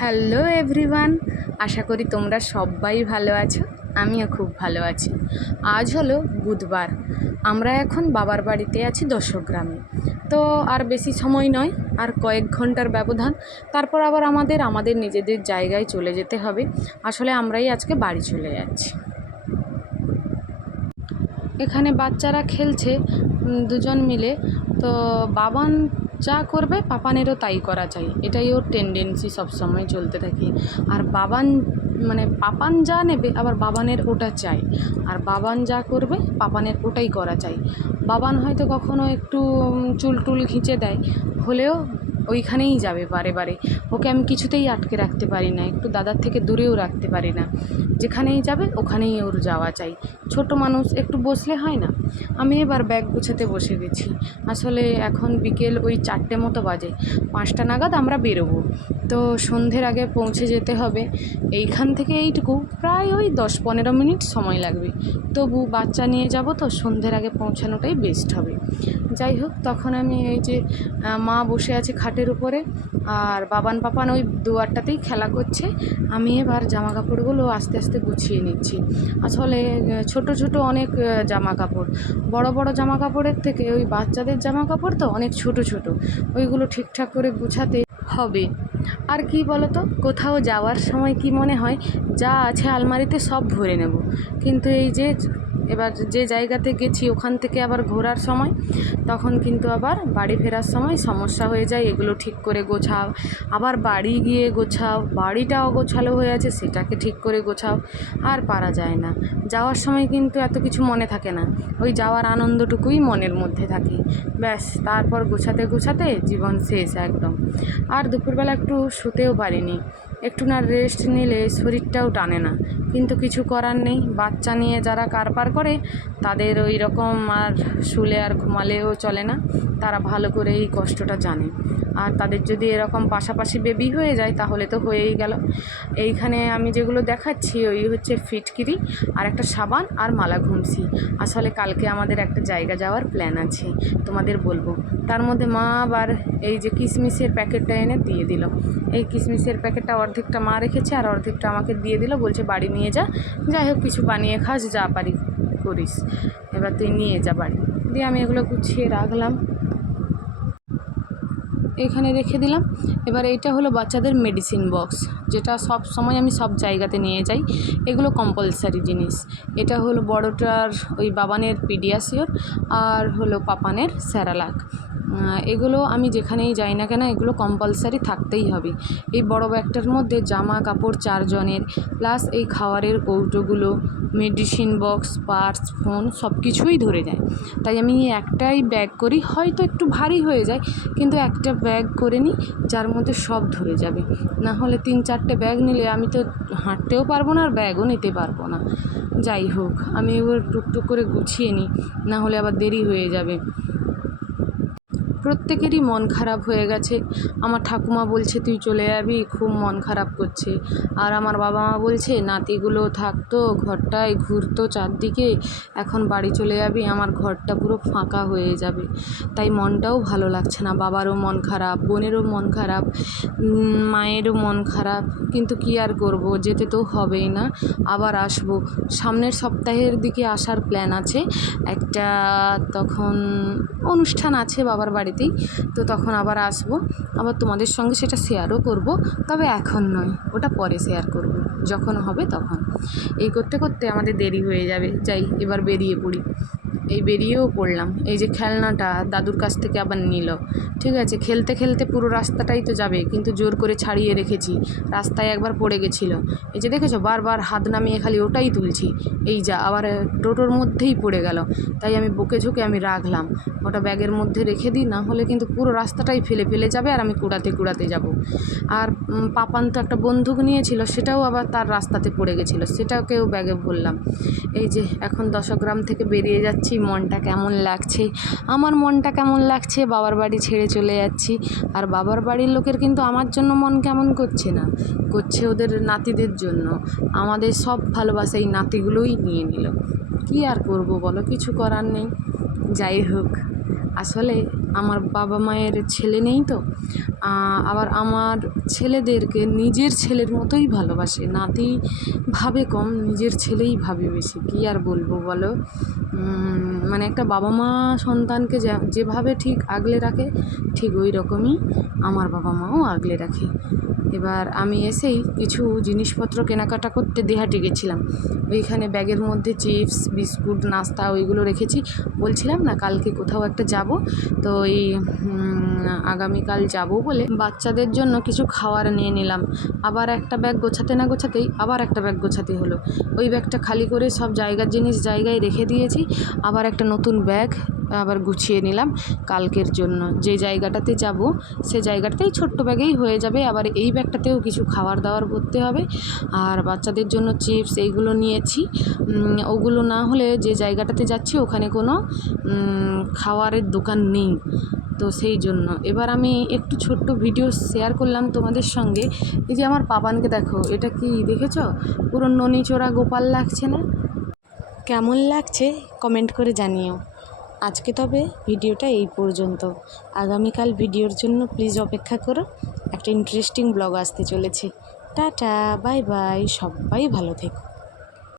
Hello everyone, আশা করি তোমরা সবাই ভালো আছো, আমিও খুব ভালো আছি। আজ হলো বুধবার, আমরা এখন বাবার বাড়িতে আছি দশগ্রামে। তো আর বেশি সময় নয়, আর কয়েক ঘণ্টার ব্যবধান, তারপর আবার আমাদের আমাদের নিজেদের জায়গায় চলে যেতে হবে। আসলে আমরাই আজকে বাড়ি চলে যাচ্ছি। এখানে বাচ্চারা খেলছে দুজন মিলে তো বাবান যা করবে, পাপানেরও তাই করা চাই। এটাই ওর টেন্ডেন্সি সবসময় চলতে থাকে। আর বাবান মানে পাপান যা নেবে, আবার বাবানের ওটা চাই। আর বাবান যা করবে, পাপানের ওটাই করা চাই। বাবান হয়তো কখনও একটু চুল টুল খিঁচে দেয়, হলেও ওইখানেই যাবে বারে বারে। ওকে আমি কিছুতেই আটকে রাখতে পারি না, একটু দাদার থেকে দূরেও রাখতে পারি না। যেখানেই যাবে ওখানেই ওর যাওয়া চাই। ছোট মানুষ, একটু বসলে হয় না? আমি এবার ব্যাগ গুছাতে বসে গেছি। আসলে এখন বিকেল ওই চারটে মতো বাজে। পাঁচটা নাগাদ আমরা বেরোবো। তো সন্ধ্যের আগে পৌঁছে যেতে হবে। এইখান থেকে এইটুকু, প্রায় ওই দশ পনেরো মিনিট সময় লাগবে। তবু বাচ্চা নিয়ে যাব তো সন্ধ্যের আগে পৌঁছানোটাই বেস্ট হবে। যাই হোক, তখন আমি এই যে মা বসে আছে খাটের উপরে। আর বাবান পাপান ওই দুয়ারটাতেই খেলা করছে। আমি এবার জামা কাপড়গুলো আস্তে আস্তে গুছিয়ে নিচ্ছি। আসলে ছোট ছোট অনেক জামা কাপড় বড় বড় জামা কাপড়ের থেকে ওই বাচ্চাদের জামা কাপড় তো অনেক ছোট ছোট। ওইগুলো ঠিকঠাক করে গুছাতে হবে। আর কি বলতো, কোথাও যাওয়ার সময় কি মনে হয়, যা আছে আলমারিতে সব ভরে নেব। কিন্তু এই যে এবার যে জায়গাতে গেছি, ওখান থেকে আবার ঘোরার সময়, তখন কিন্তু আবার বাড়ি ফেরার সময় সমস্যা হয়ে যায়, এগুলো ঠিক করে গোছাও। আবার বাড়ি গিয়ে গোছাও বাড়িটা অগোছালো হয়ে আছে, সেটাকে ঠিক করে গোছাও, আর পারা যায় না। যাওয়ার সময় কিন্তু এত কিছু মনে থাকে না, ওই যাওয়ার আনন্দটুকুই মনের মধ্যে থাকে। ব্যাস, তারপর গোছাতে গোছাতে জীবন শেষ একদম। আর দুপুরবেলা একটু শুতেও পারিনি। একটু না রেস্ট নিলে শরীরটাও টানে না। কিন্তু কিছু করার নেই। বাচ্চা নিয়ে যারা কারবার করে, তাদের ওই রকম আর শুলে আর ঘুমালেও চলে না। তারা ভালো করে এই কষ্টটা জানে। আর তাদের যদি এরকম পাশাপাশি বেবি হয়ে যায়, তাহলে তো হয়েই গেল। এইখানে আমি যেগুলো দেখাচ্ছি, ওই হচ্ছে ফিটকিরি, আর একটা সাবান, আর মালা ঘুমসি। আসলে কালকে আমাদের একটা জায়গা যাওয়ার প্ল্যান আছে, তোমাদের বলব। তার মধ্যে মা আবার এই যে কিশমিশের প্যাকেটটা এনে দিয়ে দিল। এই কিশমিশের প্যাকেটটা অর্ধেকটা মা রেখেছে, আর অর্ধেকটা আমাকে দিয়ে দিল, বলছে বাড়ি নিয়ে যা। যাই হোক, কিছু বানিয়ে খাস, যা পারি করিস। এবার তুই নিয়ে যা বাড়ি। দিয়ে আমি এগুলো গুছিয়ে রাখলাম। এখানে রেখে দিলাম। এবার এইটা হলো বাচ্চাদের মেডিসিন বক্স যেটা সব সময় আমি সব জায়গাতে নিয়ে যাই। এগুলো কম্পালসারি জিনিস। এটা হলো বড়টার ওই বাবানের পিডিয়াসিওর আর হলো পাপানের স্যারালাক। এগুলো আমি যেখানেই যাই না কেন এগুলো কম্পালসারি থাকতেই হবে। এই বড় ব্যাগটার মধ্যে জামা কাপড় চারজনের প্লাস এই খাওয়ারের কৌটোগুলো মেডিসিন বক্স পার্স ফোন সব কিছুই ধরে যায়। তাই আমি একটাই ব্যাগ করি, হয়তো একটু ভারী হয়ে যায়, কিন্তু একটা ব্যাগ করে নিই, যার মধ্যে সব ধরে যাবে। না হলে তিন চারটে ব্যাগ নিলে আমি তো হাঁটতেও পারব না আর ব্যাগও নিতে পারব না। যাই হোক, আমি এবার টুকটুক করে গুছিয়ে নিই, না হলে আবার দেরি হয়ে যাবে। প্রত্যেকেরই মন খারাপ হয়ে গেছে। আমার ঠাকুমা বলছে, তুই চলে যাবি, খুব মন খারাপ করছে। আর আমার বাবা মা বলছে, নাতিগুলো থাকতো, ঘরটায় ঘুরতো চারদিকে, এখন বাড়ি চলে যাবি, আমার ঘরটা পুরো ফাঁকা হয়ে যাবে। তাই মনটাও ভালো লাগছে না, বাবারও মন খারাপ, বোনেরও মন খারাপ মায়েরও মন খারাপ। কিন্তু কি আর করব, যেতে তো হবেই না, আবার আসব। সামনের সপ্তাহের দিকে আসার প্ল্যান আছে, একটা তখন অনুষ্ঠান আছে বাবার বাড়িতেই। তো তখন আবার আসব। আবার তোমাদের সঙ্গে সেটা শেয়ারও করব। তবে এখন নয়, ওটা পরে শেয়ার করব। যখন হবে তখন। এই করতে করতে আমাদের দেরি হয়ে যাবে। যাই, এবার বেরিয়ে পড়ি। এই বেরিয়েও পড়লাম। এই যে খেলনাটা দাদুর কাছ থেকে আবার নিল। ঠিক আছে, খেলতে খেলতে পুরো রাস্তাটাই তো যাবে, কিন্তু জোর করে ছাড়িয়ে রেখেছি। রাস্তায় একবার পড়ে গেছিল। এই যে দেখেছ, বারবার হাত নামিয়ে খালি ওটাই তুলছি। এই যা, আবার টোটোর মধ্যেই পড়ে গেল। তাই আমি বকে ঝুঁকে আমি রাখলাম। ওটা ব্যাগের মধ্যে রেখে দিই, না হলে কিন্তু পুরো রাস্তাটাই ফেলে ফেলে যাবে আর আমি কুড়াতে কুড়াতে যাব। আর পাপান তো একটা বন্দুক নিয়েছিল, সেটাও আবার তার রাস্তাতে পড়ে গেছিল। সেটাকেও ব্যাগে বললাম এই যে এখন দশগ্রাম থেকে বেরিয়ে যাচ্ছি। মনটা কেমন লাগছে? আমার মনটা কেমন লাগছে? বাবার বাড়ি ছেড়ে চলে যাচ্ছি। আর বাবার বাড়ির লোকের কিন্তু আমার জন্য মন কেমন করছে না। করছে ওদের নাতিদের জন্য। আমাদের সব ভালোবাসা এই নাতিগুলোই নিয়ে নিল। কি আর করব বলো? কিছু করার নেই। যাই হোক, আসলে আমার বাবা মায়ের ছেলে নেই তো। আবার আমার ছেলেদেরকে নিজের ছেলের মতোই ভালোবাসে। নাতি ভাবে কম, নিজের ছেলেই ভাবে বেশি। কী আর বলব বলো? মানে একটা বাবা মা সন্তানকে যেভাবে ঠিক আগলে রাখে, ঠিক ওই রকমই আমার বাবা মাও আগলে রাখে। এবার আমি এসেই কিছু জিনিসপত্র কেনাকাটা করতে দেহাটি গেছিলাম। ওইখানে ব্যাগের মধ্যে চিপস, বিস্কুট, নাস্তা ওইগুলো রেখেছি। বলছিলাম না, কালকে কোথাও একটা যাব। তো উম, আগামীকাল যাব বলে বাচ্চাদের জন্য কিছু খাওয়ার নিয়ে নিলাম। আবার একটা ব্যাগ গোছাতে না গোছাতেই আবার একটা ব্যাগ গোছাতে হলো। ওই ব্যাগটা খালি করে সব জায়গার জিনিস জায়গায় রেখে দিয়েছি। আবার একটা নতুন ব্যাগ আবার গুছিয়ে নিলাম। কালকের জন্য যে জায়গাটাতে যাব, সে জায়গাটাতেই ছোট্ট ব্যাগেই হয়ে যাবে। আবার এই ব্যাগটাতেও কিছু খাবার দাবার ভরতে হবে। আর বাচ্চাদের জন্য চিপস এইগুলো নিয়েছি। ওগুলো না হলে যে জায়গাটাতে যাচ্ছি, ওখানে কোনো খাওয়ারের দোকান নেই। তো সেই জন্য। এবার আমি একটু ছোট্ট ভিডিও শেয়ার করলাম তোমাদের সঙ্গে। এই যে আমার পাপানকে দেখো, এটা কি দেখেছ? পুরো ননিচোরা গোপাল লাগছে না? কেমন লাগছে? কমেন্ট করে জানিও। আজকে তবে ভিডিওটা এই পর্যন্ত। আগামীকাল ভিডিওর জন্য প্লিজ অপেক্ষা করো। একটা ইন্টারেস্টিং ব্লগ আসতে চলেছে। টাটা, বাই বাই, সবাই ভালো থেকো।